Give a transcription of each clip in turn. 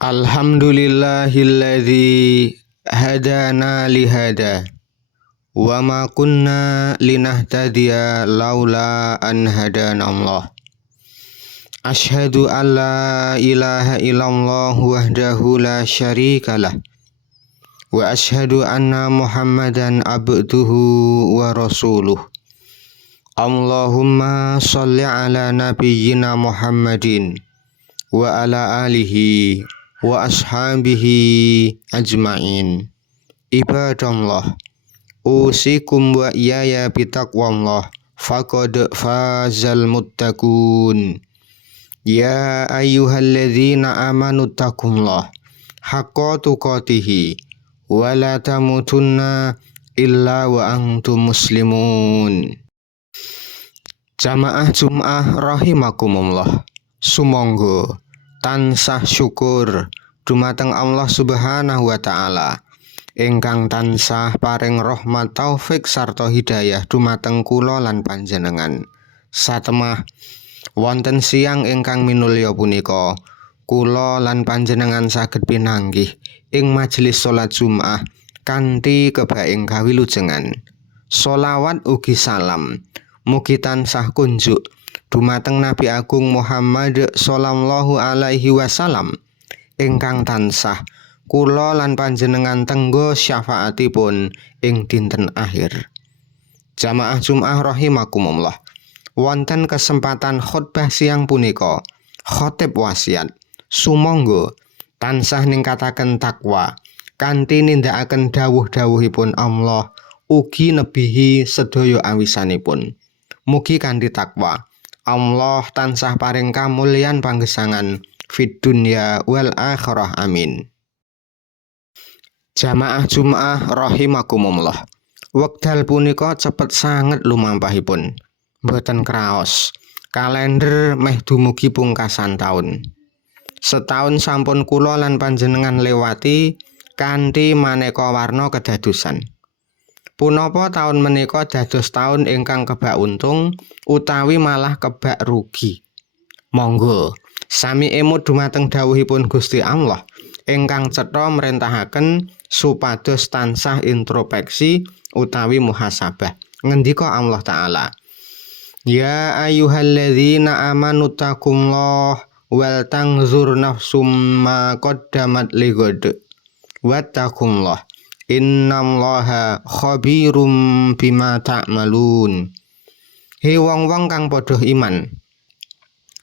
Alhamdulillahilladzi hadana lihada wa ma kunna linahtadiya laula an hadana Allah. Ashhadu an la ilaha illallah wahdahu la syarikalah wa ashhadu anna Muhammadan abduhu wa rasuluh. Allahumma sholli ala nabiyyina Muhammadin wa ala alihi wa ashabihi ajma'in. Ibadallah, usikum wa iyaya bitaqwallah, faqad fazal muttaqun. Ya ayyuhalladzina amanu taqullah haqqa tuqatih wa la tamutunna illa wa antum muslimun. Jamaah Jum'ah rahimakumullah. Sumangga tansah syukur dumateng Allah Subhanahu wa taala ingkang tansah paring rahmat taufik sarta hidayah dumateng kula lan panjenengan. Satemah wonten siang ingkang minulya punika kula lan panjenengan saged pinanggih ing majelis salat Jumat kanthi kebaing kawilujengan. Sholawat ugi salam mugi tansah kunjuk dumateng Nabi Agung Muhammad sallallahu alaihi wasallam ingkang tansah kula lan panjenengan tenggo syafaatipun ing dinten akhir. Jamaah Jum'ah rahimakumullah. Wonten kesempatan khutbah siang punika khatib wasiat sumangga tansah ningkataken takwa kanthi nindakaken dawuh-dawuhipun Allah ugi nebihi sedaya awisanipun. Mugi kanthi takwa Allah tansah paring kamulyan panggesangan fid dunya wal akhirah, amin. Jamaah Jum'ah rahimakumullah. Wekdal punika cepet sanget lumampahipun. Mboten kraos, kalender meh dumugi pungkasan taun. Setahun sampun kula lan panjenengan lewati kanthi maneka warna kedadosan. Punapa taun menika dados taun ingkang kebak untung utawi malah kebak rugi. Monggo sami emut dumateng dawuhipun Gusti Allah ingkang cetha mrentahaken supados tansah introspeksi utawi muhasabah. Ngendika Allah taala, ya ayyuhalladzina amanu taqullah wal tanzur nafsum ma qaddamat lighad wattaqullah innallaha khabirum bima ta'malun. He wong-wong kang padha iman,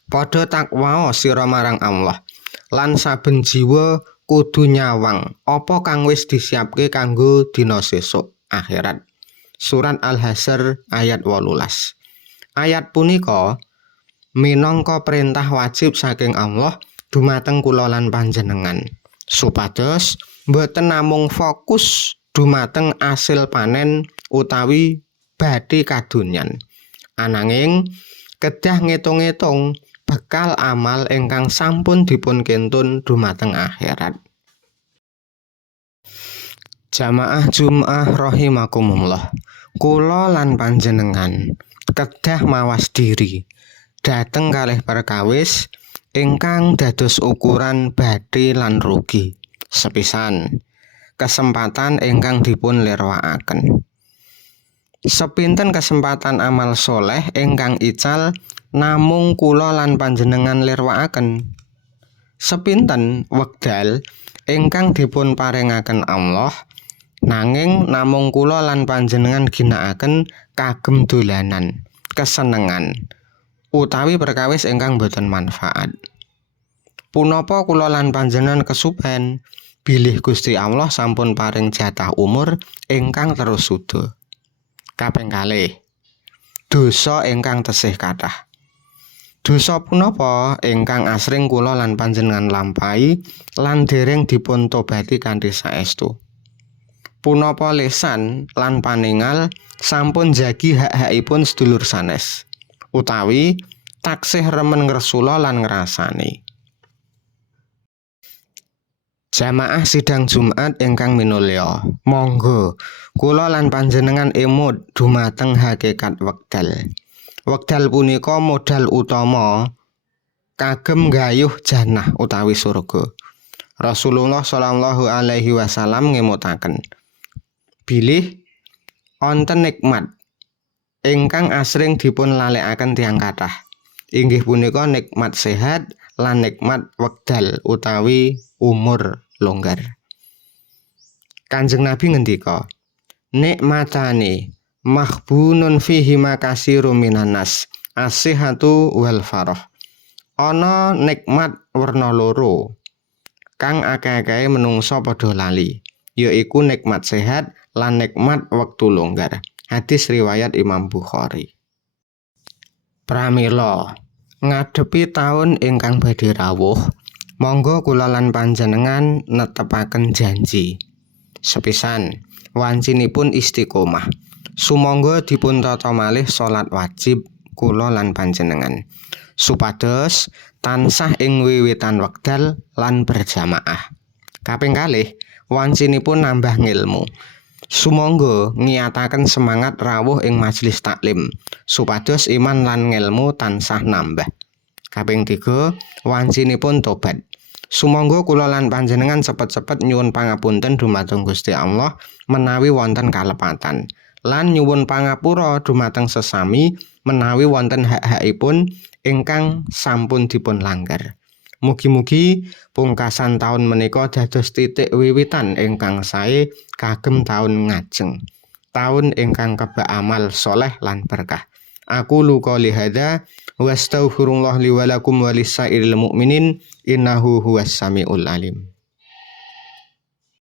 padha takwa sira marang Allah lan saben jiwa kudu nyawang apa kang wis disiapke kanggo dina sesuk akhirat. Surat Al-Hasyr ayat 18. Ayat punika minangka perintah wajib saking Allah dumateng kula lan panjenengan supados mboten namung fokus dumateng asil panen utawi badhe kadonyan, ananging kedah ngitung-ngitung bekal amal ingkang sampun dipun kentun dumateng akhirat. Jamaah Jum'ah rahimakumullah. Kula lan panjenengan kedah mawas diri dhateng kalih perkawis ingkang dados ukuran badhe lan rugi. Sepisan kesempatan ingkang dipun lirwakaken. Sepinten kesempatan amal soleh ingkang ical namung kula lan panjenengan lirwakaken. Sepinten wekdal ingkang dipun paringaken Allah nanging namung kula lan panjenengan ginakaken kagem dolanan, kesenengan utawi perkawis ingkang boten manfaat. Punapa kula lan panjenengan kesupen bilih Gusti Allah sampun paring jatah umur ingkang terus suda. Kaping kalih, dosa ingkang tesih kathah. Dosa punapa ingkang asring kula lan panjenengan lampahi lan dereng dipun tobati kanthi saestu. Punapa lisan lan paningal sampun jagi hak-hakipun sedulur sanes utawi taksih remen ngresula lan ngrasani. Jamaah sidang Jumat ingkang minulya, monggo kula lan panjenengan emut dumateng hakikat wekdal. Wekdal punika modal utama kagem gayuh jannah utawi surga. Rasulullah Shallallahu alaihi wasallam ngemutaken, bilih wonten nikmat ingkang asring dipun lalekaken tiyang kathah. Inggih punika nikmat sehat lan nikmat wekdal utawi umur longgar. Kanjeng Nabi ngendika, nikmatane mahbunun fihi makasirum minan nas, as-sihhatu wal farah. Ana nikmat werna loro kang akeh-akehe menungsa padha lali, yaiku nikmat sehat lan nikmat wektu longgar. Hadis riwayat Imam Bukhari. Pramila ngadepi taun ingkang badhe rawuh, monggo kula lan panjenengan netepaken janji. Sepisan wancinipun istiqomah, sumangga dipun tata malih salat wajib kula lan panjenengan, supados tansah ing wiwitan wekdal lan berjamaah. Kaping kalih, wancinipun nambah ngilmu. Sumangga ngiyataken semangat rawuh ing majelis taklim, supados iman lan ngilmu tansah nambah. Kaping 3, wancinipun tobat. Sumangga kula lan panjenengan cepet-cepet nyuwun pangapunten dumateng Gusti Allah menawi wonten kalepatan, lan nyuwun pangapura dumateng sesami menawi wonten hak-hakipun ingkang sampun dipun langgar. Mugi-mugi pungkasan taun menika dados titik wiwitan ingkang sae kagem taun ngajeng, taun ingkang kebak amal soleh lan berkah. Aku qouli hadza wa astaghfirullah li wa lakum wa lisairil mukminin innahu huwas samiul alim.